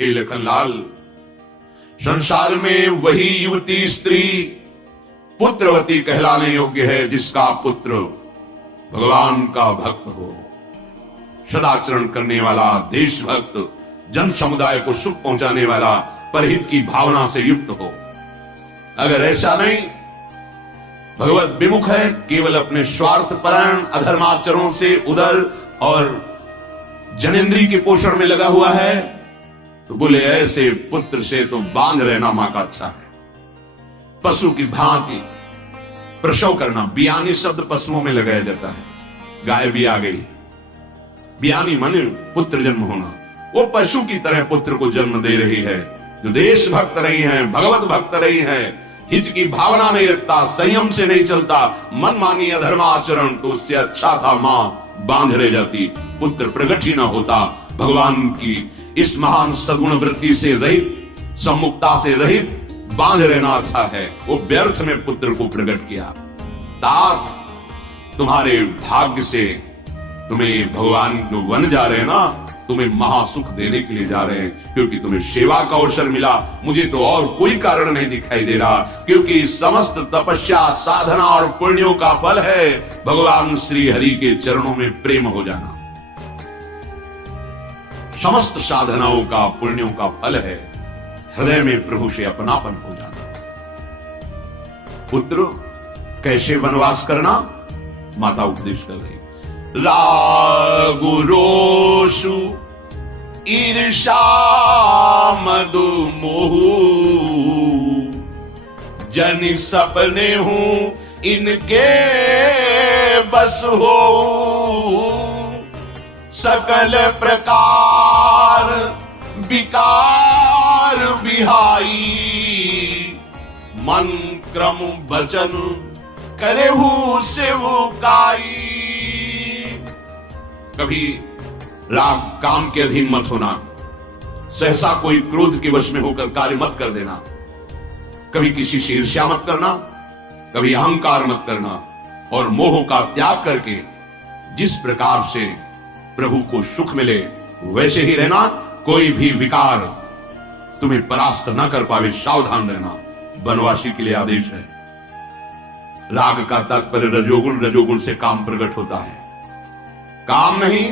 हे लखनलाल, संसार में वही युवती स्त्री पुत्रवती कहलाने योग्य है जिसका पुत्र भगवान का भक्त हो, सदाचरण करने वाला, देशभक्त, जन समुदाय को सुख पहुंचाने वाला, परहित की भावना से युक्त हो। अगर ऐसा नहीं, भगवत विमुख है, केवल अपने स्वार्थपरायण अधर्माचरणों से उदर और जनेंद्री के पोषण में लगा हुआ है, तो बोले ऐसे पुत्र से तो बांध रहना मां का अच्छा है। पशु की भांति प्रसव करना, बियानी शब्द पशुओं में लगाया जाता है। गाय भी आ गई, बियानी माने पुत्र जन्म होना। वो पशु की तरह पुत्र को जन्म दे रही है, जो देश भक्त रही है, भगवत भक्त रही है, हित की भावना नहीं रखता, संयम से नहीं चलता, मनमानी अधर्माचरण, तो उससे अच्छा था मां बांध रह जाती, पुत्र प्रकट ही ना होता। भगवान की इस महान सद्गुण वृत्ति से रहित, सम्मुखता से रहित बांध रहना अच्छा है। वो व्यर्थ में पुत्र को प्रकट किया। तात, तुम्हारे भाग्य से तुम्हें भगवान जो वन जा रहे हैं ना, तुम्हें महासुख देने के लिए जा रहे हैं, क्योंकि तुम्हें सेवा का अवसर मिला। मुझे तो और कोई कारण नहीं दिखाई दे रहा, क्योंकि समस्त तपस्या, साधना और पुण्यों का फल है भगवान श्री हरि के चरणों में प्रेम हो जाना। समस्त साधनाओं का, पुण्यों का फल है हृदय में प्रभु से अपनापन हो जाना। पुत्र, कैसे वनवास करना, माता उपदेश कर रही। रागु रोषु ईर्षा मधु मोहु, जन सपने हूं इनके बस हो, सकल प्रकार विकार बिहाई, मन क्रम वचन करेहु सेवकाई। कभी राग काम के अधीन मत होना, सहसा कोई क्रोध के वश में होकर कार्य मत कर देना, कभी किसी से ईर्ष्या मत करना, कभी अहंकार मत करना, और मोह का त्याग करके जिस प्रकार से प्रभु को सुख मिले वैसे ही रहना। कोई भी विकार तुम्हें परास्त न कर पावे, सावधान रहना, वनवासी के लिए आदेश है। राग का तात्पर्य रजोगुण, रजोगुण से काम प्रकट होता है। काम नहीं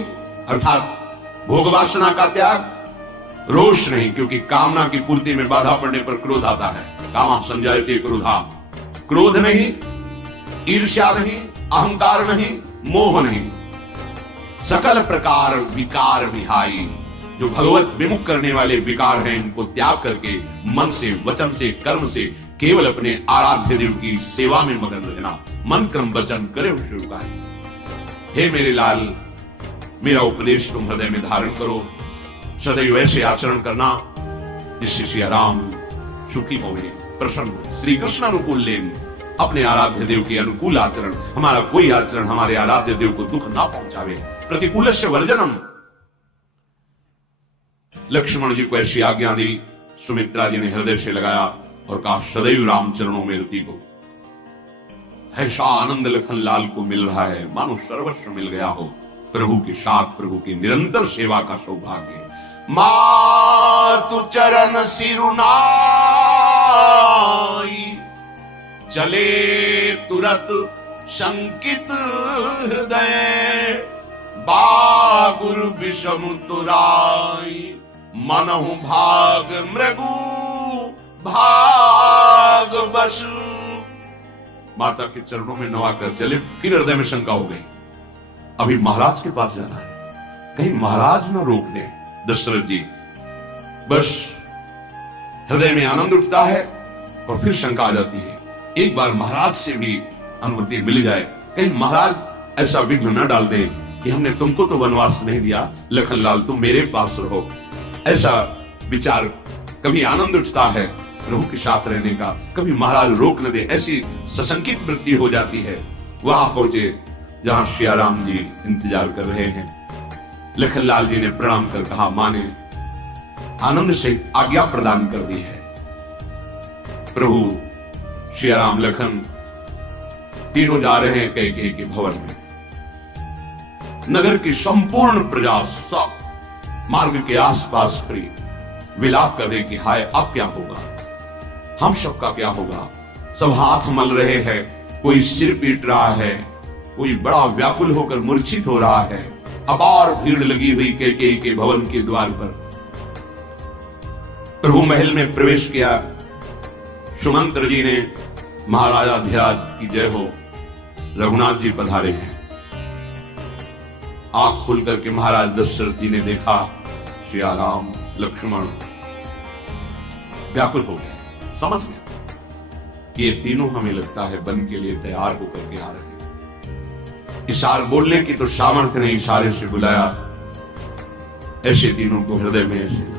अर्थात भोग वासना का त्याग, रोष नहीं, क्योंकि कामना की पूर्ति में बाधा पड़ने पर क्रोध आता है। कामा संजायते क्रोधा, क्रोध नहीं, ईर्ष्या नहीं, अहंकार नहीं, मोह नहीं, सकल प्रकार विकार विहाई। जो भगवत विमुख करने वाले विकार हैं, इनको त्याग करके मन से, वचन से, कर्म से केवल अपने आराध्य देव की सेवा में मगन रहना। मन क्रम वचन करे शिवकाय। हे मेरे लाल, मेरा उपदेश तुम हृदय में धारण करो, सदैव ऐसे आचरण करना जिससे श्री राम सुखी हो, प्रसन्न हो। श्री कृष्ण अनुकूल लेन, अपने आराध्य देव के अनुकूल आचरण, हमारा कोई आचरण हमारे आराध्य देव को दुख ना पहुंचावे। प्रतिकूलस्य वर्जनम। लक्ष्मण जी को ऐसी आज्ञा दी, सुमित्रा जी ने हृदय से लगाया और कहा सदैव राम चरणों में रति को। ऐसा आनंद लखनलाल को मिल रहा है मानो सर्वस्व मिल गया हो। प्रभु के साथ, प्रभु की निरंतर सेवा का सौभाग्य। मातु चरण सिरुनाई, चले तुरत शंकित हृदय, बागुर विषम तुराई, मनहु भाग मृगु भाग बसु। माता के चरणों में नवाकर चले, फिर हृदय में शंका हो गई, अभी महाराज के पास जाना है, कहीं महाराज न रोक दे दशरथ जी। बस हृदय में आनंद उठता है और फिर शंका आ जाती है, एक बार महाराज से भी अनुमति मिल जाए, कहीं महाराज ऐसा विघ्न न डाल दे कि हमने तुमको तो वनवास नहीं दिया, लखनलाल तुम मेरे पास रहो। ऐसा विचार, कभी आनंद उठता है प्रभु के साथ रहने का, कभी महाराज रोक न दे, ऐसी सशंकित वृत्ति हो जाती है। वहां पहुंचे जहां श्याराम जी इंतजार कर रहे हैं। लखनलाल जी ने प्रणाम कर कहा, मां ने आनंद से आज्ञा प्रदान कर दी है। प्रभु श्याराम लखन तीनों जा रहे हैं कैकेयी के भवन में। नगर की संपूर्ण प्रजा सब मार्ग के आसपास खड़ी, विलाप कर रहे कि हाय अब क्या होगा, हम सबका क्या होगा। सब हाथ मल रहे हैं, कोई सिर पीट रहा है, कोई बड़ा व्याकुल होकर मूर्छित हो रहा है। अपार भीड़ लगी हुई कैकेयी के भवन के द्वार पर। प्रभु महल में प्रवेश किया। सुमंत्र जी ने महाराजा धीराज की जय हो, रघुनाथ जी पधारे हैं। आंख खोल करके महाराज दशरथ जी ने देखा श्री राम लक्ष्मण, व्याकुल हो गए, समझ गए कि ये तीनों हमें लगता है वन के लिए तैयार होकर के आ रहे हैं। इशार बोलने की तो सामर्थ्य ने इशारे से बुलाया। ऐसे तीनों को हृदय में ऐसे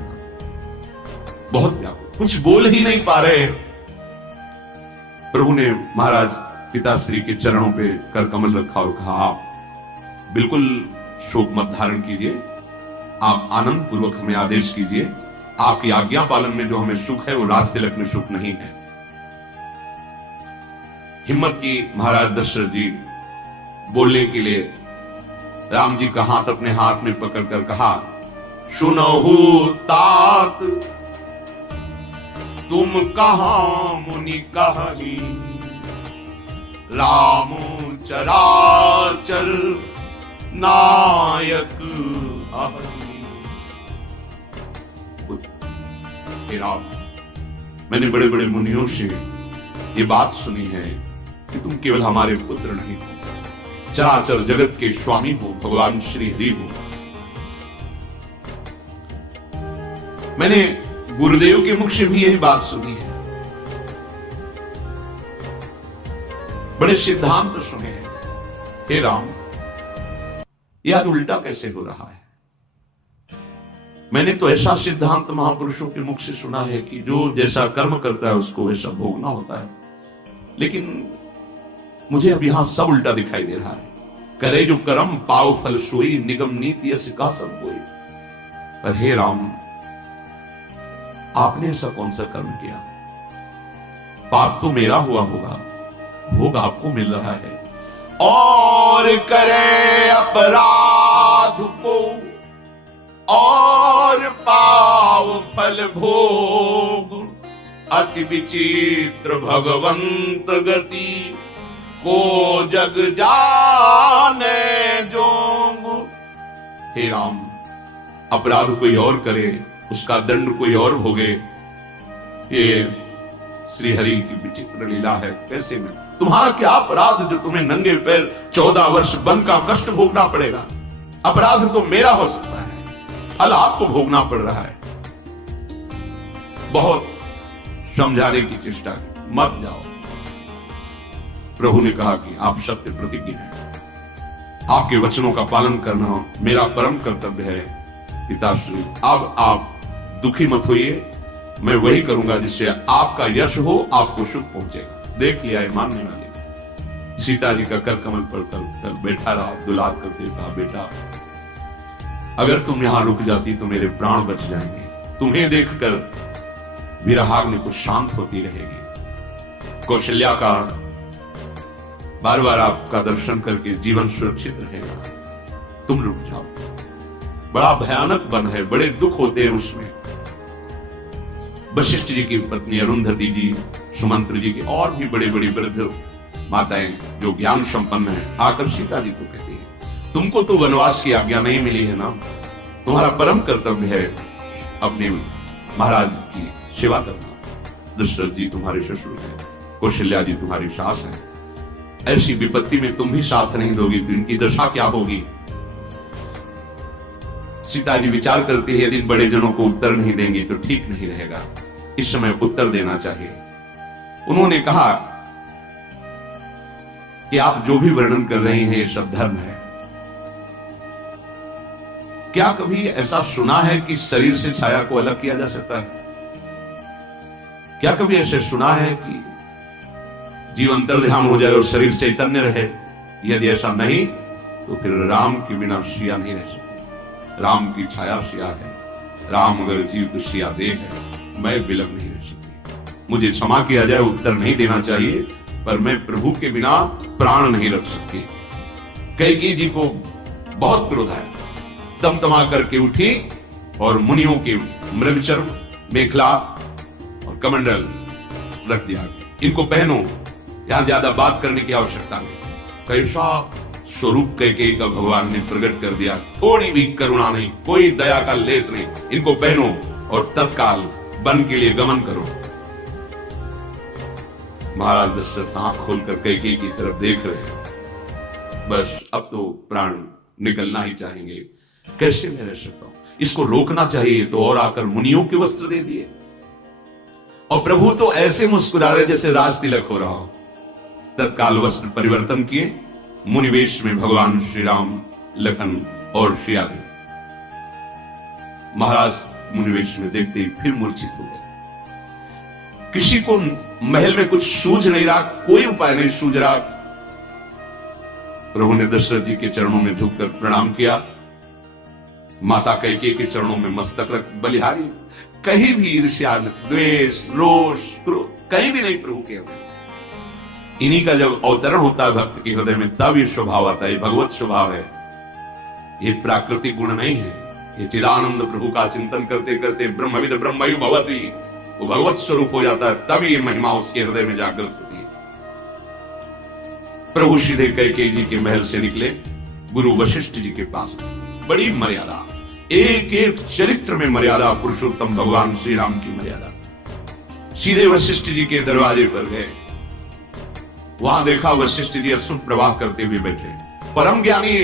बहुत व्याकुल, कुछ बोल ही नहीं पा रहे। प्रभु ने महाराज पिताश्री के चरणों पे कर कमल रखा और कहा, आप बिल्कुल शोक मत धारण कीजिए, आप आनंद पूर्वक हमें आदेश कीजिए। आपकी आज्ञा पालन में जो हमें सुख है वो राज तिलक में सुख नहीं है। हिम्मत की महाराज दशरथ जी बोलने के लिए राम जी का हाथ अपने हाथ में पकड़कर कहा, सुनहु तात तुम कहां मुनि कही, राम चराचर नायक अहि। राम, मैंने बड़े बड़े मुनियों से ये बात सुनी है कि तुम केवल हमारे पुत्र नहीं हो, चराचर जगत के स्वामी हो, भगवान श्री हरि हो। मैंने गुरुदेव के मुख से भी यही बात सुनी है, बड़े सिद्धांत सुने हैं। हे राम, यह आज उल्टा कैसे हो रहा है? मैंने तो ऐसा सिद्धांत महापुरुषों के मुख से सुना है कि जो जैसा कर्म करता है उसको वैसा भोगना होता है, लेकिन मुझे अब यहां सब उल्टा दिखाई दे रहा है। करे जो कर्म पाव फल सोई, निगम नीति यस का सब कोई। पर हे राम, आपने ऐसा कौन सा कर्म किया? पाप तो मेरा हुआ होगा, भोग आपको मिल रहा है। और करे अपराध को और पाव फल भोग, अति विचित्र भगवंत गति को जग जाने जोग। हे राम, अपराध कोई और करे, उसका दंड कोई और भोगे, ये श्री हरि की विचित्र लीला है। कैसे में तुम्हारा क्या अपराध जो तुम्हें नंगे पैर 14 वर्ष वन का कष्ट भोगना पड़ेगा? अपराध तो मेरा हो सकता है, फल आपको भोगना पड़ रहा है। बहुत समझाने की चेष्टा की, मत जाओ। प्रभु ने कहा कि आप सत्य प्रतिज्ञ हैं, आपके वचनों का पालन करना मेरा परम कर्तव्य है। पिताश्री, अब आप दुखी मत होइए, मैं वही करूंगा जिससे आपका यश हो, आपको सुख पहुंचेगा। देख लिया है मानने वाले। सीता जी का कर कमल पर कर बैठा रहा, दुलार करके कहा, बेटा अगर तुम यहां रुक जाती तो मेरे प्राण बच जाएंगे। तुम्हें देखकर विरहाग्नि को शांत होती रहेगी। कौशल्या का बार बार आपका दर्शन करके जीवन सुरक्षित रहेगा। तुम रुक जाओ। बड़ा भयानक वन है, बड़े दुख होते हैं उसमें। वशिष्ठ जी की पत्नी अरुंधति जी, सुमंत्र जी की और भी बड़ी बड़ी वृद्ध माताएं जो ज्ञान संपन्न है, आकर सीता जी को कहती है, तुमको तो वनवास की आज्ञा नहीं मिली है ना, तुम्हारा परम कर्तव्य है अपने महाराज की सेवा करना। दशरथ जी तुम्हारे ससुर हैं, कौशल्या जी तुम्हारी सास हैं। ऐसी विपत्ति में तुम भी साथ नहीं दोगी तो इनकी दशा क्या होगी? सीता जी विचार करती है, यदि बड़े जनों को उत्तर नहीं देंगी तो ठीक नहीं रहेगा, इस समय उत्तर देना चाहिए। उन्होंने कहा कि आप जो भी वर्णन कर रहे हैं ये सब धर्म है। क्या कभी ऐसा सुना है कि शरीर से छाया को अलग किया जा सकता है? क्या कभी ऐसे सुना है कि जीव अंतर्ध्यान हो जाए और शरीर चैतन्य रहे? यदि ऐसा नहीं तो फिर राम के बिना सिया नहीं रह सकती। राम की छाया सिया है, राम अगर जीव तो सिया देह है। मैं विलंब नहीं रह सकती। मुझे क्षमा किया जाए, उत्तर नहीं देना चाहिए, पर मैं प्रभु के बिना प्राण नहीं रख सकती। कैकेयी जी को बहुत क्रोध आया, तमतमा करके उठी और मुनियों के मृगचर्म मेखला और कमंडल रख दिया, इनको पहनो, यहां ज्यादा बात करने की आवश्यकता नहीं। कैसा स्वरूप कैकेयी का भगवान ने प्रकट कर दिया, थोड़ी भी करुणा नहीं, कोई दया का लेस नहीं। इनको पहनो और तत्काल वन के लिए गमन करो। महाराज दशरथ आंख खोलकर कैकेयी की तरफ देख रहे हैं, बस अब तो प्राण निकलना ही चाहेंगे। कैसे मैं रह सकता हूं, इसको रोकना चाहिए तो और आकर मुनियों के वस्त्र दे दिए, और प्रभु तो ऐसे मुस्कुरा रहे जैसे राज तिलक हो रहा हो। तत्काल वस्त्र परिवर्तन किए, मुनिवेश में भगवान श्री राम, लखन और सियाजी। महाराज मुनिवेश में देखते ही फिर मूर्छित हो गए। किसी को महल में कुछ सूझ नहीं रहा, कोई उपाय नहीं सूझ रहा। प्रभु ने दशरथ जी के चरणों में झुककर प्रणाम किया, माता कैकेयी के चरणों में मस्तक रख बलिहारी। कहीं भी ईर्ष्या, द्वेष, रोष, क्रोध कहीं भी नहीं प्रभु के हृदय। इन्हीं का जब अवतरण होता है भक्त के हृदय में, तब ये स्वभाव आता है, ये भगवत स्वभाव है, ये प्राकृतिक गुण नहीं है। ये चिदानंद प्रभु का चिंतन करते करते ब्रह्मविद ब्रह्मयु भवति, वो भगवत स्वरूप हो जाता है, तब ये महिमा उसके हृदय में जागृत होती है। प्रभु सीधे कैकेयी जी के महल से निकले, गुरु वशिष्ठ जी के पास। बड़ी मर्यादा, एक एक चरित्र में मर्यादा, पुरुषोत्तम भगवान श्री राम की मर्यादा। सीधे वशिष्ठ जी के दरवाजे पर गए, वहां देखा वशिष्ठ जी अश्रु प्रवाह करते हुए बैठे। परम ज्ञानी,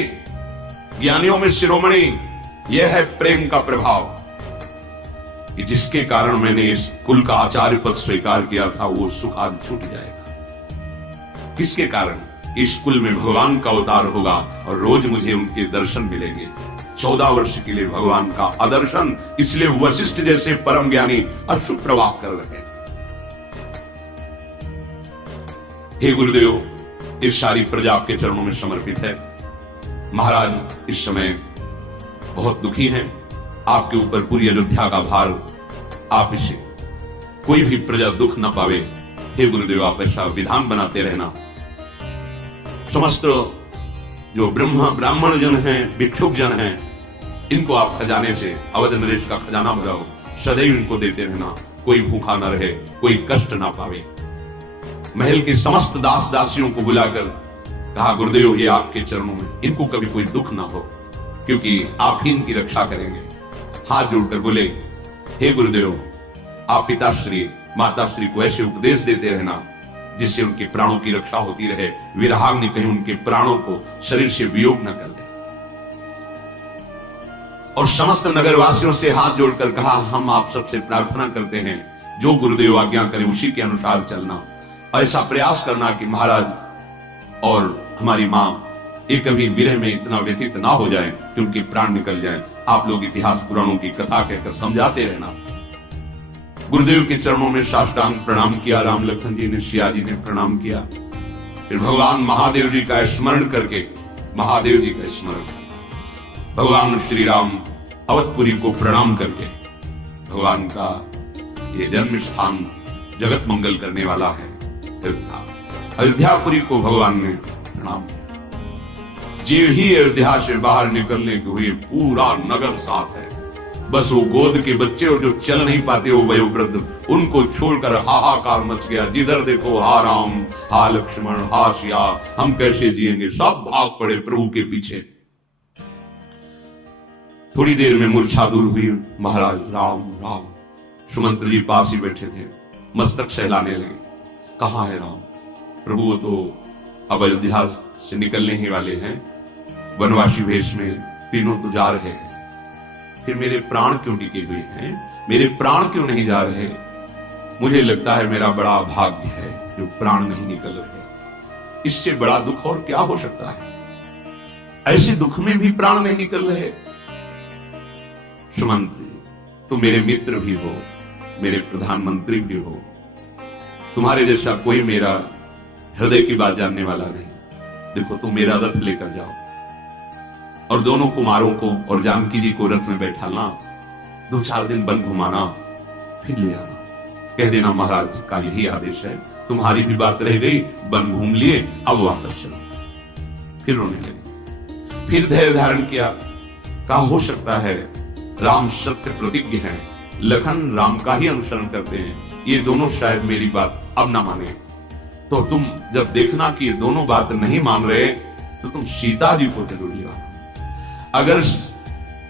ज्ञानियों में शिरोमणि, यह है प्रेम का प्रभाव कि जिसके कारण मैंने इस कुल का आचार्य पद स्वीकार किया था, वो सुख आज छूट जाएगा। किसके कारण? इस कुल में भगवान का अवतार होगा और रोज मुझे उनके दर्शन मिलेंगे। 14 वर्ष के लिए भगवान का अदर्शन, इसलिए वशिष्ठ जैसे परम ज्ञानी अश्रु प्रवाह कर रहे। हे गुरुदेव, इस सारी प्रजा आपके चरणों में समर्पित है। महाराज इस समय बहुत दुखी हैं, आपके ऊपर पूरी अयोध्या का भार, आप इसे कोई भी प्रजा दुख ना पावे। हे गुरुदेव, आप ऐसा विधान बनाते रहना। समस्त जो ब्राह्मण जन हैं, भिक्षुक जन हैं, इनको आप खजाने से, अवध नरेश का खजाना भराओ, सदैव इनको देते रहना, कोई भूखा ना रहे, कोई कष्ट ना पावे। महल के समस्त दास दासियों को बुलाकर कहा, गुरुदेव ये आपके चरणों में, इनको कभी कोई दुख ना हो, क्योंकि आप ही इनकी रक्षा करेंगे। हाथ जोड़कर बोले, हे गुरुदेव, आप पिताश्री माताश्री को ऐसे उपदेश देते रहना जिससे उनके प्राणों की रक्षा होती रहे, विरहाग्नि कहीं उनके प्राणों को शरीर से वियोग न कर दे। और समस्त नगरवासियों से हाथ जोड़कर कहा, हम आप सबसे प्रार्थना करते हैं, जो गुरुदेव आज्ञा करें उसी के अनुसार चलना। ऐसा प्रयास करना कि महाराज और हमारी मां एक कभी विरह में इतना व्यथित ना हो जाए कि उनके प्राण निकल जाए। आप लोग इतिहास पुराणों की कथा कहकर समझाते रहना। गुरुदेव के चरणों में साष्टांग प्रणाम किया। राम लखन जी ने, सिया जी ने प्रणाम किया। फिर भगवान महादेव जी का स्मरण करके, महादेव जी का स्मरण, भगवान श्री राम अवधपुरी को प्रणाम करके, भगवान का ये जन्म स्थान जगत मंगल करने वाला है अयोध्यापुरी को भगवान ने प्रणाम किया। जो ही अयोध्या से बाहर निकलने के हुए पूरा नगर साथ है, बस वो गोद के बच्चे और जो चल नहीं पाते वो वयोवृद्ध, उनको छोड़कर हाहाकार मच गया। जिधर देखो हा राम, हा लक्ष्मण, हा सिया, हम कैसे जिएंगे, सब भाग पड़े प्रभु के पीछे। थोड़ी देर में मूर्छा दूर हुई। महाराज राम राम, सुमंत्र जी पास ही बैठे थे, मस्तक सहलाने लगे। कहाँ है राम? प्रभु वो तो अब अयोध्या से निकलने ही वाले हैं, वनवासी वेश में, तीनों तो जा रहे हैं। फिर मेरे प्राण क्यों टिके हुए हैं? मेरे प्राण क्यों नहीं जा रहे? मुझे लगता है मेरा बड़ा भाग्य है जो प्राण नहीं निकल रहे। इससे बड़ा दुख और क्या हो सकता है? ऐसे दुख में भी प्राण नहीं निकल रहे। सुमंत्री, तुम मेरे मित्र भी हो, मेरे प्रधानमंत्री भी हो, तुम्हारे जैसा कोई मेरा हृदय की बात जानने वाला नहीं। देखो, तुम मेरा रथ लेकर जाओ और दोनों कुमारों को और जानकी जी को रथ में बैठाना, 2-4 दिन वन घुमाना, फिर ले आना। कह देना महाराज का यही आदेश है, तुम्हारी भी बात रह गई, वन घूम लिए, अब वापस चलो। फिर रोने लगे। फिर धैर्य धारण किया। कहा हो सकता है राम सत्य प्रतिज्ञ हैं, लखन राम का ही अनुसरण करते हैं, ये दोनों शायद मेरी बात अब ना माने। तो तुम जब देखना कि ये दोनों बात नहीं मान रहे तो तुम सीता जी को जरूर ले आना। अगर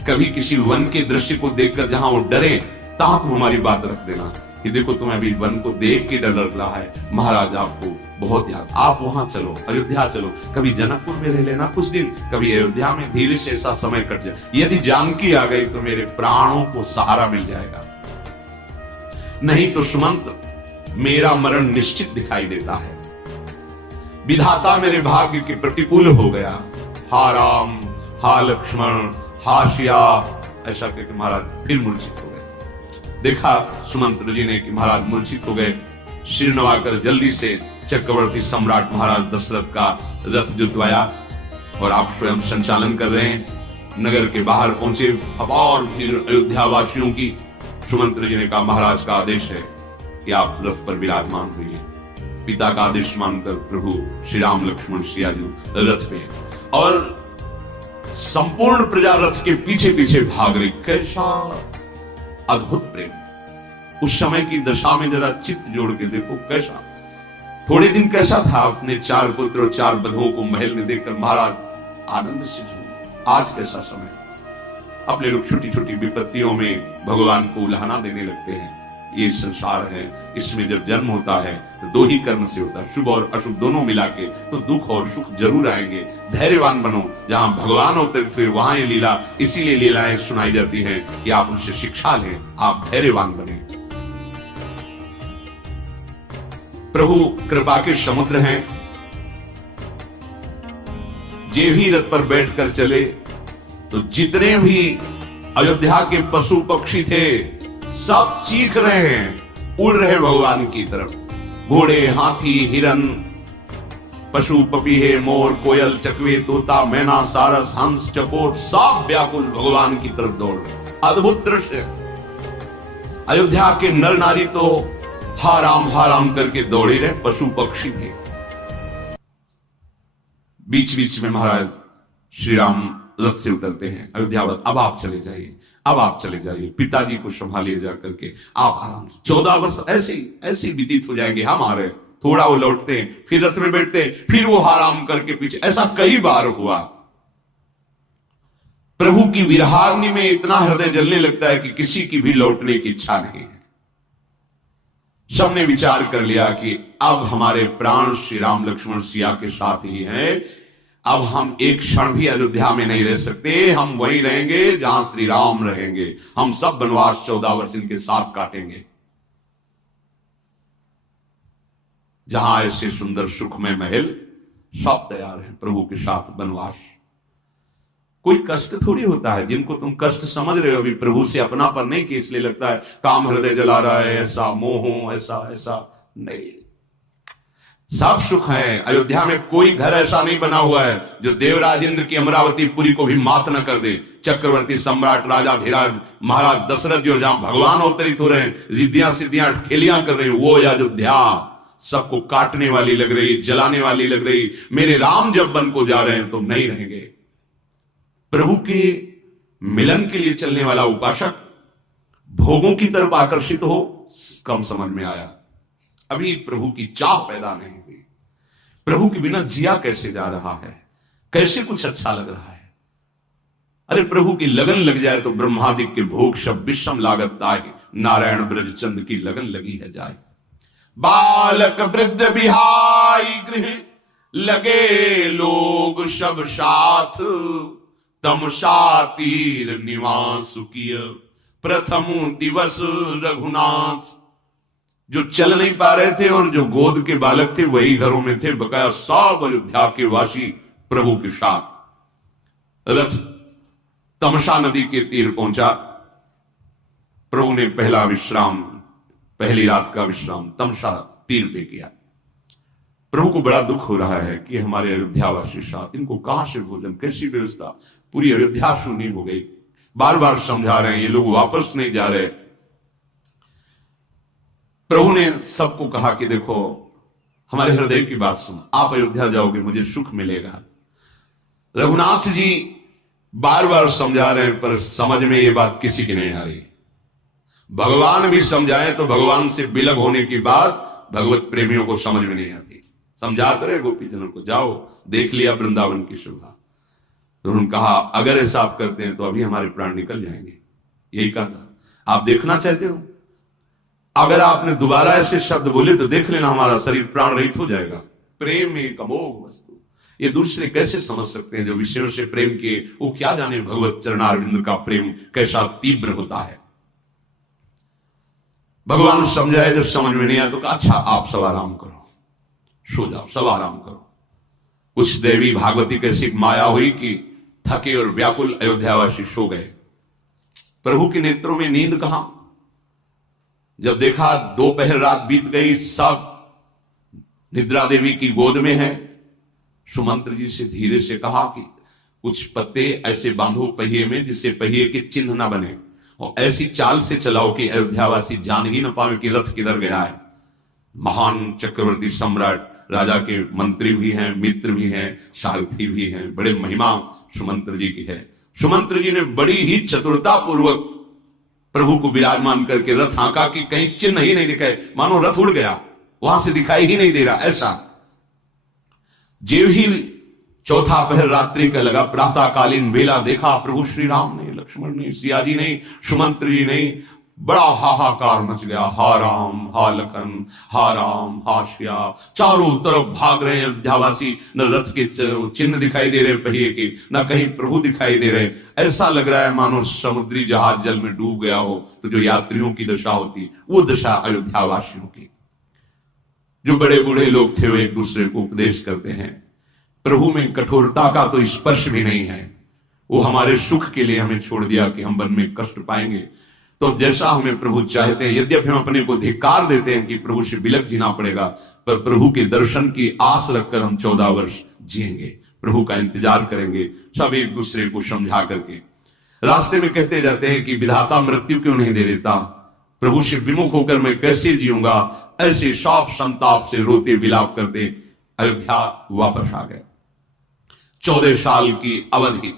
कभी किसी वन के दृश्य को देखकर जहां वो डरे तहां तुम हमारी बात रख देना कि देखो तुम्हें अभी वन को देख के डर लग रहा है, महाराज आपको बहुत याद, आप वहां चलो, अयोध्या चलो, कभी जनकपुर में रह लेना कुछ दिन, कभी अयोध्या में, धीरे से ऐसा समय कट जाए। यदि जानकी आ गई तो मेरे प्राणों को सहारा मिल जाएगा, नहीं तो सुमंत मेरा मरण निश्चित दिखाई देता है। विधाता मेरे भाग्य के प्रतिकूल हो गया। हा राम, हा लक्ष्मण, हा शिया, ऐसा कहकर महाराज फिर मूर्छित हो गए। देखा सुमंत्र जी ने कि महाराज मूर्छित हो गए, सिर नवाकर जल्दी से चक्रवर्ती सम्राट महाराज दशरथ का रथ जुतवाया और आप स्वयं संचालन कर रहे हैं। नगर के बाहर पहुंचे, अपार भीड़ अयोध्या वासियों की। सुमंत्र जी ने कहा महाराज का आदेश है कि आप रथ पर विराजमान होइए। पिता का आदेश मानकर प्रभु श्री राम लक्ष्मण सिया जी रथ पे और संपूर्ण प्रजा रथ के पीछे पीछे भाग रही। कैसा अद्भुत प्रेम! उस समय की दशा में जरा चित्त जोड़ के देखो कैसा। थोड़े दिन कैसा था, अपने 4 पुत्र और 4 बधुओं को महल में देखकर महाराज आनंद से झूमे। आज कैसा समय, अपने लोग छोटी छोटी विपत्तियों में भगवान को उल्हाना देने लगते हैं। ये संसार है, इसमें जब जन्म होता है तो 2 ही कर्म से होता है, शुभ और अशुभ दोनों मिला के, तो दुख और सुख जरूर आएंगे। धैर्यवान बनो, जहां भगवान होते थे वहां ये लीला, इसीलिए लीलाएं सुनाई जाती हैं कि आप उनसे शिक्षा लें, आप धैर्यवान बने। प्रभु कृपा के समुद्र हैं, जे भी रथ पर बैठकर चले तो जितने भी अयोध्या के पशु पक्षी थे सब चीख रहे हैं, उड़ रहे भगवान की तरफ। घोड़े, हाथी, हिरन, पशु, पपीहे, मोर, कोयल, चकवे, तोता, मैना, सारस, हंस, चकोर सब व्याकुल भगवान की तरफ दौड़ रहे। अद्भुत दृश्य। अयोध्या के नर नारी तो हा राम करके दौड़े रहे, पशु पक्षी भी। बीच बीच में महाराज श्री राम रथ से उतरते हैं। अयोध्या, अब आप चले जाइए, अब आप चले जाइए, पिताजी को संभालिए जा करके, आप आराम से। 14 वर्ष ऐसे व्यतीत हो जाएंगे हमारे। थोड़ा वो लौटते हैं, फिर रथ में बैठते हैं, फिर वो आराम करके पीछे। ऐसा कई बार हुआ। प्रभु की विरहाग्नि में इतना हृदय जलने लगता है कि किसी की भी लौटने की इच्छा नहीं है। सबने विचार कर लिया कि अब हमारे प्राण श्री राम लक्ष्मण सिया के साथ ही हैं। अब हम एक क्षण भी अयोध्या में नहीं रह सकते, हम वहीं रहेंगे जहां श्री राम रहेंगे। हम सब वनवास 14 वर्ष इनके साथ काटेंगे, जहां ऐसे सुंदर सुखमय महल सब तैयार है। प्रभु के साथ वनवास कोई कष्ट थोड़ी होता है। जिनको तुम कष्ट समझ रहे हो अभी प्रभु से अपनापन नहीं, कि इसलिए लगता है काम हृदय जला रहा है, ऐसा मोह, ऐसा नहीं। सब सुख है। अयोध्या में कोई घर ऐसा नहीं बना हुआ है जो देवराज इंद्र की अमरावती पुरी को भी मात न कर दे। चक्रवर्ती सम्राट राजा धीराज महाराज दशरथ जो जहां भगवान अवतरित हो रहे हैं, रिद्धियां सिद्धियां खेलियां कर रहे हैं, वो अयोध्या सबको काटने वाली लग रही, जलाने वाली लग रही। मेरे राम जब वन को जा रहे हैं तो नहीं रहेंगे। प्रभु के मिलन के लिए चलने वाला उपासक भोगों की तरफ आकर्षित हो, कम समझ में आया। अभी प्रभु की चाह पैदा नहीं हुई। प्रभु के बिना जिया कैसे जा रहा है, कैसे कुछ अच्छा लग रहा है। अरे प्रभु की लगन लग जाए तो ब्रह्मादिक के भोग सब विषम लागत ताहि, नारायण ब्रज चंद की लगन लगी है जाए। बालक वृद्ध बिहाई गृह, लगे लोग सब साथ, तमसा तीर निवास किय, प्रथम दिवस रघुनाथ। जो चल नहीं पा रहे थे और जो गोद के बालक थे वही घरों में थे। बकाया सब अयोध्या के वासी प्रभु के साथ। रथ तमसा नदी के तीर पहुंचा। प्रभु ने पहला विश्राम, पहली रात का विश्राम तमसा तीर पे किया। प्रभु को बड़ा दुख हो रहा है कि हमारे अयोध्यावासी साथ, इनको कहां से भोजन, कैसी व्यवस्था। पूरी अयोध्या शून्य हो गई। बार बार समझा रहे हैं, ये लोग वापस नहीं जा रहे। प्रभु ने सबको कहा कि देखो हमारे हृदय की बात सुनो, आप अयोध्या जाओगे मुझे सुख मिलेगा। रघुनाथ जी बार बार समझा रहे हैं पर समझ में ये बात किसी की नहीं आ रही। भगवान भी समझाएं तो भगवान से विलग होने की बात भगवत प्रेमियों को समझ में नहीं आती। समझाते रहे गोपीजनों को, जाओ देख लिया वृंदावन की शोभा। तो उन्होंने कहा अगर ऐसा आप करते हैं तो अभी हमारे प्राण निकल जाएंगे। यही कहा था, आप देखना चाहते हो, अगर आपने दोबारा ऐसे शब्द बोले तो देख लेना हमारा शरीर प्राण रहित हो जाएगा। प्रेम एक अमोघ वस्तु, ये दूसरे कैसे समझ सकते हैं जो विषयों से प्रेम किए, वो क्या जाने भगवत चरणारविंद का प्रेम कैसा तीव्र होता है। भगवान समझाए, जब समझ में नहीं आया तो कहा अच्छा आप सब आराम करो, सो जाओ, सब आराम करो। कुछ देवी भागवती कैसी माया हुई कि थके और व्याकुल अयोध्यावासी सो गए। प्रभु के नेत्रों में नींद कहां। जब देखा दोपहर रात बीत गई, सब निद्रा देवी की गोद में है, सुमंत्र जी से धीरे से कहा कि कुछ पत्ते ऐसे बांधो पहिए में जिससे पहिए के चिन्ह ना बने, और ऐसी चाल से चलाओ कि अयोध्यावासी जान ही ना पावे कि रथ किधर गया है। महान चक्रवर्ती सम्राट राजा के मंत्री भी हैं, मित्र भी हैं, सारथी भी हैं, बड़े महिमा सुमंत्र जी की है। सुमंत्र जी ने बड़ी ही चतुरता पूर्वक प्रभु को विराजमान करके रथ आंका कि कहीं चिन्ह ही नहीं दिखाए, मानो रथ उड़ गया, वहां से दिखाई ही नहीं दे रहा। ऐसा जेव ही चौथा पहर रात्रि का लगा, प्रातःकालीन वेला देखा प्रभु श्री राम ने, लक्ष्मण ने, सिया जी नहीं, सुमंत्र जी नहीं, बड़ा हाहाकार मच गया। हा राम हा लखन, हा राम हा श्या, चारों तरफ भाग रहे हैं अयोध्यावासी, न रथ के चिन्ह दिखाई दे रहे पहिए के, न कहीं प्रभु दिखाई दे रहे। ऐसा लग रहा है मानो समुद्री जहाज जल में डूब गया हो तो जो यात्रियों की दशा होती, वो दशा अयोध्यावासियों की। जो बड़े बूढ़े लोग थे वो एक दूसरे को उपदेश करते हैं, प्रभु में कठोरता का तो स्पर्श भी नहीं है, वो हमारे सुख के लिए हमें छोड़ दिया कि हम वन में कष्ट पाएंगे। तो जैसा हमें प्रभु चाहते हैं, यद्यपि हम अपने को धिक्कार देते हैं कि प्रभु से विलग जीना पड़ेगा, पर प्रभु के दर्शन की आस रखकर हम 14 वर्ष जिएंगे, प्रभु का इंतजार करेंगे, सब एक दूसरे को समझा करके। रास्ते में कहते जाते हैं कि विधाता मृत्यु क्यों नहीं दे देता, प्रभु से विमुख होकर मैं कैसे जीऊंगा, ऐसे शौक संताप से रोते विलाप करते अयोध्या वापस आ गए। 14 साल की अवधि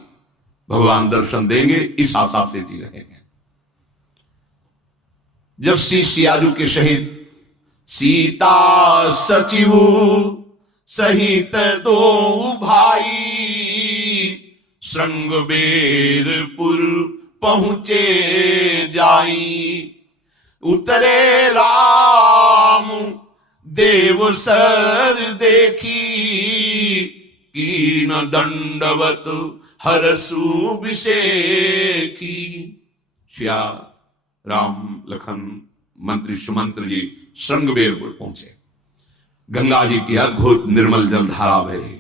भगवान दर्शन देंगे इस आशा से जी रहे हैं। जब श्री सियाजू के सहित सीता सचिव सहित 2 भाई श्रृंगबेरपुर पहुंचे जाई, उतरे राम देव सर देखी, कीन दंडवत हरसु विषेखी। श्या राम लखन मंत्री सुमंत्र जी श्रृंगबेरपुर पहुंचे। गंगा जी की अद्भुत निर्मल जल धारा बही।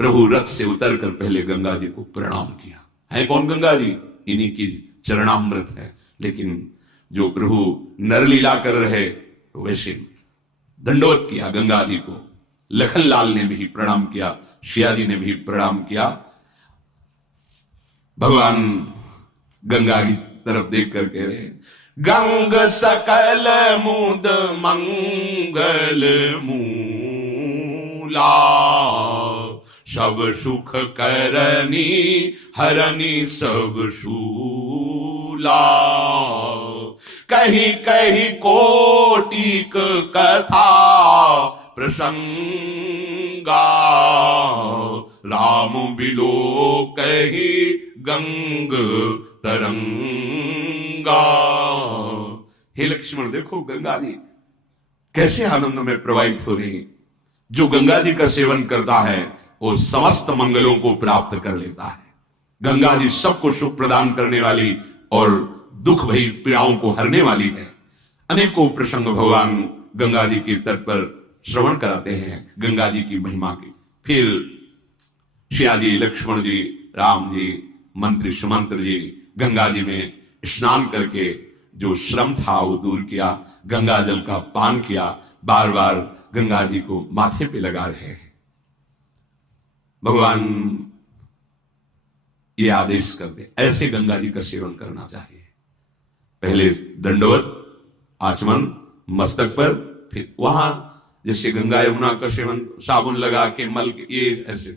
प्रभु रथ से उतरकर पहले गंगा जी को प्रणाम किया। है कौन गंगा जी? इन्हीं की चरणामृत है। लेकिन जो प्रभु नरलीला कर रहे तो वैसे दंडवत किया गंगा जी को। लखनलाल ने भी प्रणाम किया, शिया जी ने भी प्रणाम किया। भगवान गंगा की तरफ देख कर कह रहे, गंग सकल मुद मंगल मूला, सब सुख करनी हरनी सब शूला, कहीं कहीं कोटिक कथा प्रसंगा, राम बिलो कही गंग तरंगा। हे लक्ष्मण देखो गंगा जी कैसे आनंद में प्रवाहित हो रही। जो गंगा जी का सेवन करता है वो समस्त मंगलों को प्राप्त कर लेता है। गंगा जी सबको सुख प्रदान करने वाली और दुख भई पीड़ाओं को हरने वाली है। अनेकों प्रसंग भगवान गंगा जी के तट पर श्रवण कराते हैं गंगा जी की महिमा की। फिर श्या जी, लक्ष्मण जी, राम जी, मंत्री सुमंत्र जी गंगा जी में स्नान करके जो श्रम था वो दूर किया, गंगा जल का पान किया, बार बार गंगा जी को माथे पे लगा रहे हैं। भगवान ये आदेश कर दे ऐसे गंगा जी का सेवन करना चाहिए। पहले दंडवत आचमन मस्तक पर, फिर वहां जैसे गंगा यमुना का सेवन साबुन लगा के मल के, ये ऐसे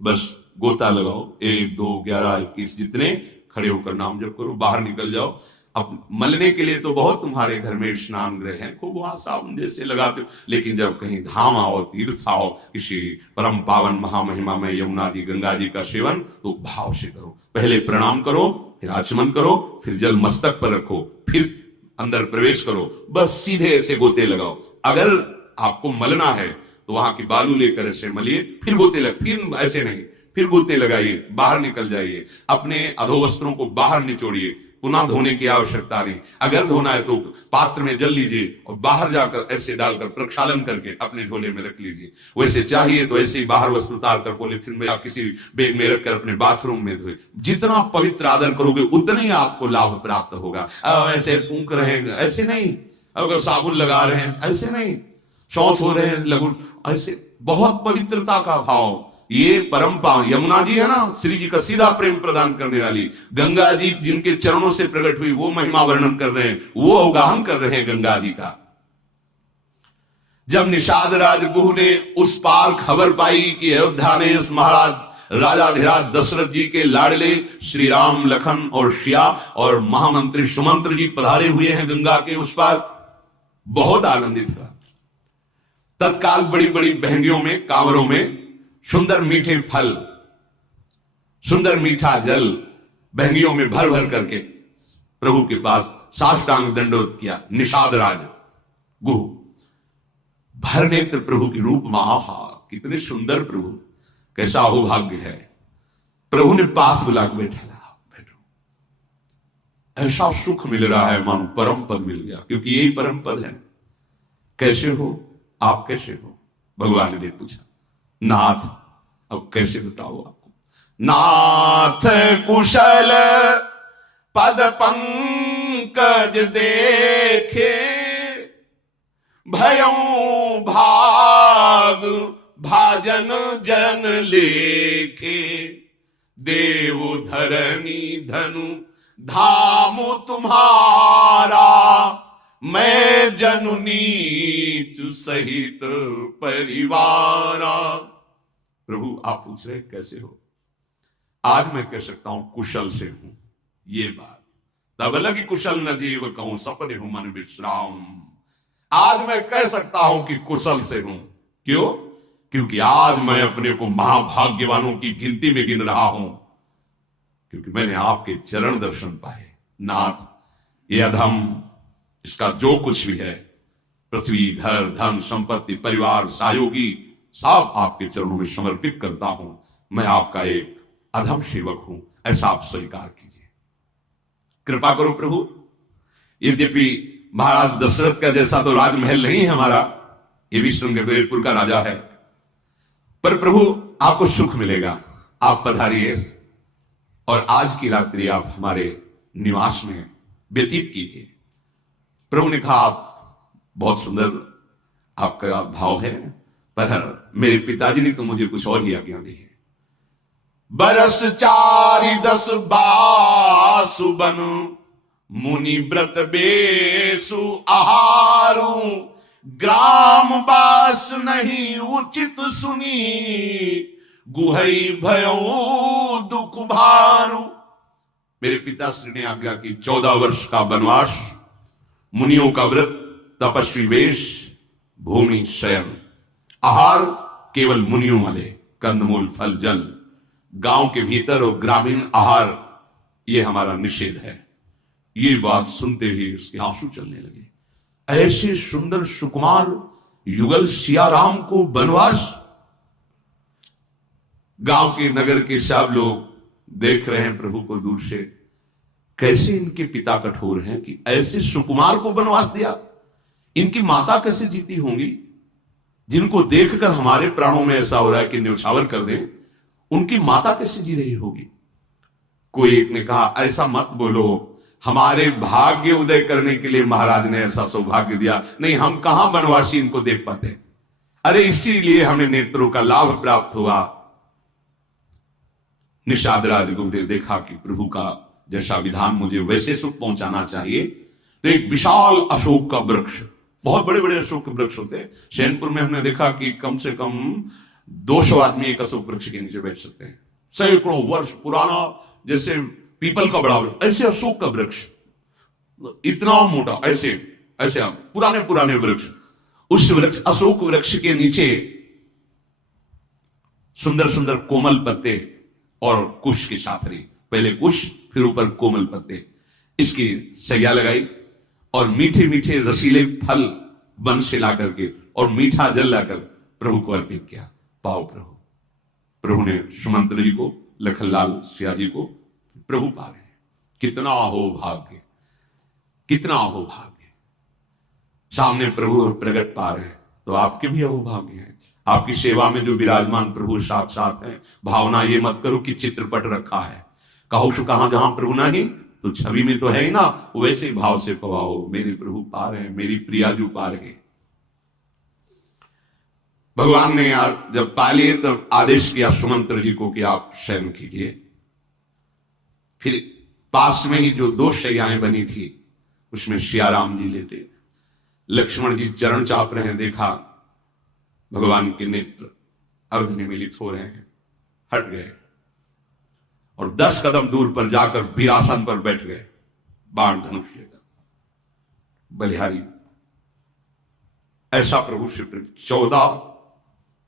बस गोता लगाओ 1 2 11 21 जितने खड़े होकर नाम जप करो, बाहर निकल जाओ। अब मलने के लिए तो बहुत तुम्हारे घर में स्नान गृह हैं, खूब वहां साबुन जैसे लगाते हो, लेकिन जब कहीं धाम आओ, तीर्थ आओ, किसी परम पावन महामहिमा में यमुना जी गंगा जी का सेवन, तो भाव से करो। पहले प्रणाम करो, फिर आचमन करो, फिर जल मस्तक पर रखो, फिर अंदर प्रवेश करो, बस सीधे ऐसे गोते लगाओ। अगर आपको मलना है तो वहां की बालू लेकर ऐसे मलिए, फिर गोते लग, फिर ऐसे नहीं, फिर गोते लगाइए, बाहर निकल जाइए, अपने अधो वस्त्रों को बाहर निचोड़िए, पुनः धोने की आवश्यकता नहीं। अगर धोना है तो पात्र में जल लीजिए और बाहर जाकर ऐसे डालकर प्रक्षालन करके अपने झोले में रख लीजिए। वैसे चाहिए तो ऐसे ही बाहर वस्त्र उतार कर पॉलिथीन में या किसी बैग में रखकर अपने बाथरूम में धोए। जितना पवित्र आदर करोगे उतना ही आपको लाभ प्राप्त होगा। ऐसे फूंक रहे हैं, ऐसे नहीं, अगर साबुन लगा रहे हैं ऐसे नहीं, शौच हो रहे हैं लगुन, ऐसे बहुत पवित्रता का भाव। ये परम पावन यमुना जी है ना, श्री जी का सीधा प्रेम प्रदान करने वाली, गंगा जी जिनके चरणों से प्रकट हुई वो महिमा वर्णन कर रहे हैं, वो अवगाहन कर रहे हैं गंगा जी का। जब निषाद राज गुह ने उस पार खबर पाई कि अयोध्या ने इस महाराज राजाधिराज दशरथ जी के लाडले श्री राम, लखन और सिया और महामंत्री सुमंत्र जी पधारे हुए हैं गंगा के उस पार, बहुत आनंदित हुआ। तत्काल बड़ी बड़ी बहंगियों में, कांवरों में सुंदर मीठे फल, सुंदर मीठा जल बहंगियों में भर भर करके प्रभु के पास साष्टांग दंडोत किया। निषाद राज गुह भर नेत्र प्रभु की रूप में, आहा कितने सुंदर प्रभु, कैसा अहोभाग्य है। प्रभु ने पास बुला के बैठा, बैठो, ऐसा सुख मिल रहा है मानो परम पद मिल गया, क्योंकि यही परम पद है। कैसे हो आप, कैसे हो? भगवान ने पूछा। नाथ, अब कैसे बताओ आपको? नाथ कुशल पद पंकज देखे, भयऊ भाग भाजन जन लेखे, देव धरणी धनु धाम तुम्हारा, मैं जनुनीच सहित परिवारा। प्रभु आप पूछ रहे कैसे हो? आज मैं कह सकता हूं कुशल से हूं, ये बात तब लगी कुशल न जीव कहूं, सपने हूं मन विश्राम। आज मैं कह सकता हूं कि कुशल से हूं। क्यों? क्योंकि आज मैं अपने को महाभाग्यवानों की गिनती में गिन रहा हूं, क्योंकि मैंने आपके चरण दर्शन पाए। नाथ, ये अधम, इसका जो कुछ भी है, पृथ्वी, घर, धन, संपत्ति, परिवार, सहयोगी, सब आपके चरणों में समर्पित करता हूं। मैं आपका एक अधम सेवक हूं, ऐसा आप स्वीकार कीजिए। कृपा करो प्रभु। यद्यपि महाराज दशरथ का जैसा तो राजमहल नहीं है हमारा, ये भी श्रृंगवेरपुर का राजा है, पर प्रभु आपको सुख मिलेगा। आप पधारिए और आज की रात्रि आप हमारे निवास में व्यतीत कीजिए। प्रभु ने कहा, आप बहुत सुंदर आपका भाव है, पर मेरे पिताजी ने तो मुझे कुछ और ही आज्ञा दी है। बरस 4-10 बासु बनु, मुनि व्रत बेसु आहारू, ग्राम बास नहीं उचित सुनी, गुहई भयो दुख भारू। मेरे पिताश्री ने आज्ञा की 14 वर्ष का वनवास, मुनियों का व्रत, तपस्वी वेश, भूमि शयन, आहार केवल मुनियों वाले, कंदमूल फल जल, गांव के भीतर और ग्रामीण आहार ये हमारा निषेध है। ये बात सुनते ही उसके आंसू चलने लगे। ऐसे सुंदर सुकुमार युगल सिया राम को वनवास। गांव के नगर के सब लोग देख रहे हैं प्रभु को दूर से, कैसे इनके पिता कठोर हैं कि ऐसे सुकुमार को वनवास दिया। इनकी माता कैसे जीती होंगी, जिनको देखकर हमारे प्राणों में ऐसा हो रहा है कि न्यौछावर कर दें, उनकी माता कैसे जी रही होगी। कोई एक ने कहा, ऐसा मत बोलो, हमारे भाग्य उदय करने के लिए महाराज ने ऐसा सौभाग्य दिया, नहीं हम कहां वनवासी इनको देख पाते। अरे इसीलिए हमें नेत्रों का लाभ प्राप्त हुआ। निषाद राजगुरु ने देखा कि प्रभु का जैसा विधान मुझे वैसे सुख पहुंचाना चाहिए, तो एक विशाल अशोक का वृक्ष, बहुत बड़े बड़े अशोक के वृक्ष होते हैं। सैनपुर में हमने देखा कि कम से कम 200 आदमी एक अशोक वृक्ष के नीचे बैठ सकते हैं। सैकड़ों वर्ष पुराना, जैसे पीपल का बड़ा वृक्ष, ऐसे अशोक का वृक्ष इतना मोटा, ऐसे ऐसे पुराने पुराने वृक्ष, उस वृक्ष अशोक वृक्ष के नीचे सुंदर सुंदर कोमल पत्ते और कुश की साथरी, पहले कुश फिर ऊपर कोमल पत्ते, इसकी सैया लगाई और मीठे मीठे रसीले फल वन से ला करके और मीठा जल लाकर प्रभु को अर्पित किया। पाओ प्रभु। प्रभु ने सुमंत्र जी को, लखनलाल सिया जी को प्रभु पा रहे हैं। कितना अहो भाग्य, कितना अहो भाग्य। सामने प्रभु प्रकट पा रहे हैं तो आपके भी अहो भाग्य है। आपकी सेवा में जो विराजमान प्रभु साक्षात है। भावना ये मत करो कि चित्रपट रखा है, कहो सु कहां जहां प्रभु नहीं तो छवि में तो है ही ना, वैसे भाव से पवाओ। मेरे प्रभु पा रहे हैं, मेरी प्रिया जो पा रहे। भगवान ने जब पा लिए तब आदेश किया सुमंत्र जी को कि आप शयन कीजिए। फिर पास में ही जो 2 शैयाएं बनी थी उसमें सियाराम जी लेटे, लक्ष्मण जी चरण चाप रहे हैं। देखा भगवान के नेत्र अर्धनिमीलित हो रहे हैं, हट गए और 10 कदम दूर पर जाकर वीरासन पर बैठ गए, बाण धनुष लेकर। बलिहारी ऐसा प्रभु से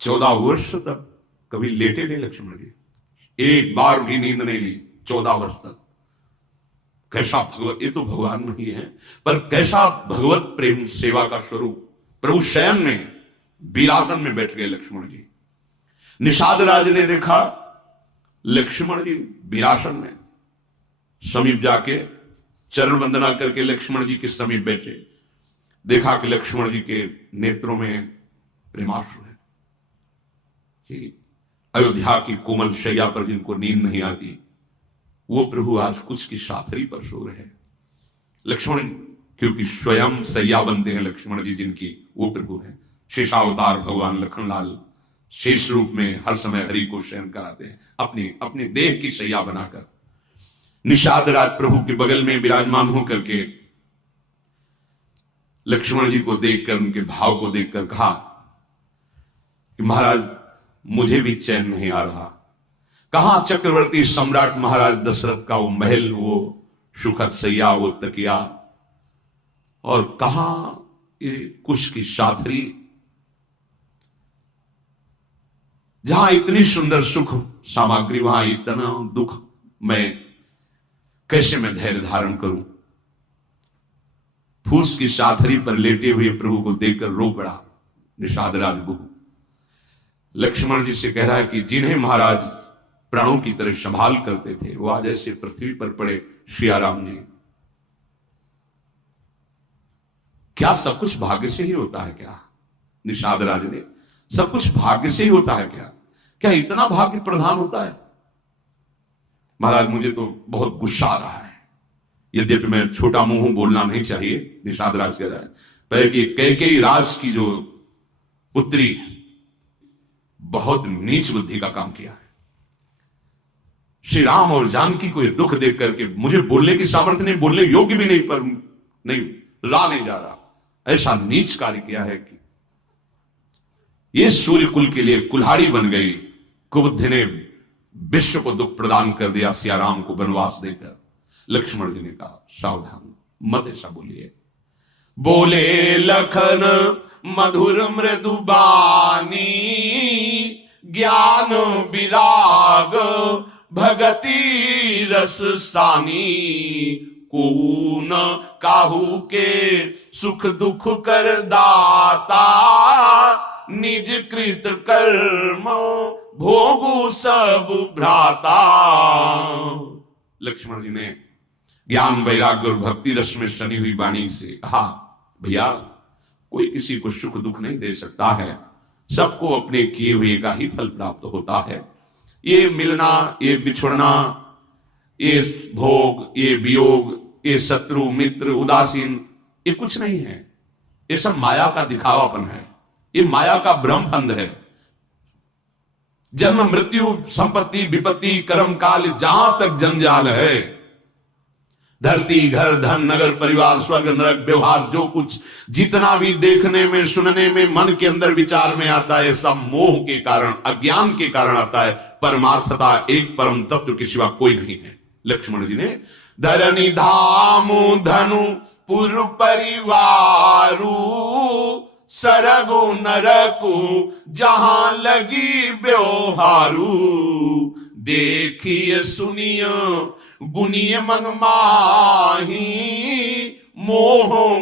14 वर्ष तक कभी लेटे नहीं लक्ष्मण जी, एक बार भी नींद नहीं ली 14 वर्ष तक। कैसा भगवत, ये तो भगवान नहीं है पर कैसा भगवत प्रेम सेवा का स्वरूप। प्रभु शयन में वीरासन में बैठ गए लक्ष्मण जी। निषाद राज ने देखा लक्ष्मण जी वीरासन में, समीप जाके चरण वंदना करके लक्ष्मण जी के समीप बैठे। देखा कि लक्ष्मण जी के नेत्रों में प्रेमाश्रु है कि अयोध्या की कोमल शैया पर जिनको नींद नहीं आती वो प्रभु आज कुछ की साथरी पर सो रहे हैं। लक्ष्मण क्योंकि स्वयं सैया बनते हैं लक्ष्मण जी जिनकी, वो प्रभु है। शेषावतार भगवान लखनलाल शेष रूप में हर समय हरि को शयन कराते हैं, अपने देह की सैया बनाकर। निषाद राज प्रभु के बगल में विराजमान होकर के लक्ष्मण जी को देखकर, उनके भाव को देखकर कहा कि महाराज मुझे भी चैन नहीं आ रहा। कहां चक्रवर्ती सम्राट महाराज दशरथ का वो महल, वो सुखद सैया, वो तकिया, और कहां ये कुश की साथरी जहां इतनी सुंदर सुख सामग्री, वहां इतना दुख। मैं कैसे मैं धैर्य धारण करूं। फूस की साथरी पर लेटे हुए प्रभु को देखकर रो पड़ा निषाद राजगुरु। लक्ष्मण जी से कह रहा है कि जिन्हें महाराज प्राणों की तरह संभाल करते थे वो आज ऐसे पृथ्वी पर पड़े। सियाराम जी, क्या सब कुछ भाग्य से ही होता है क्या? निषाद राज ने, सब कुछ भाग्य से ही होता है क्या? क्या इतना भाग्य प्रधान होता है? महाराज मुझे तो बहुत गुस्सा आ रहा है। यद्यपि मैं छोटा मुंह हूं, बोलना नहीं चाहिए। निषाद राज कह रहा है पहले कि कैकेयी राज की जो पुत्री बहुत नीच बुद्धि का काम किया है। श्री राम और जानकी को दुख देख करके मुझे बोलने की सामर्थ्य नहीं, बोलने योग्य भी नहीं, पर नहीं ला नहीं जा रहा। ऐसा नीच कार्य किया है कि ये सूर्य कुल के लिए कुल्हाड़ी बन गई। कुबुद्धि ने विश्व को दुख प्रदान कर दिया सियाराम को वनवास देकर। लक्ष्मण जी ने कहा सावधान मत ऐसा बोलिए। बोले लखन मधुर मृदु बानी, ज्ञान विराग भगति रस सानी, कून काहू के सुख दुख कर दाता, निज कृत कर्म भोगु सब भ्राता। लक्ष्मण जी ने ज्ञान वैराग्य और भक्ति रस में सनी हुई वाणी से कहा भैया कोई किसी को सुख दुख नहीं दे सकता है, सबको अपने किए हुए का ही फल प्राप्त होता है। ये मिलना, ये बिछुड़ना, ये भोग, ये वियोग, ये शत्रु मित्र उदासीन, ये कुछ नहीं है। ये सब माया का दिखावापन है, ये माया का भ्रम फंद है। जन्म मृत्यु संपत्ति विपत्ति कर्म काल जहां तक जंजाल है, धरती घर धन नगर परिवार स्वर्ग नरक व्यवहार, जो कुछ जितना भी देखने में सुनने में मन के अंदर विचार में आता है, सब मोह के कारण अज्ञान के कारण आता है। परमार्थता एक परम तत्व के सिवा कोई नहीं है। लक्ष्मण जी ने धरनी धाम धनु पुर परिवारू, सरगो नरको जहां लगी व्यवहारू। देखिए सुनिय गुनिय मन माही, मोह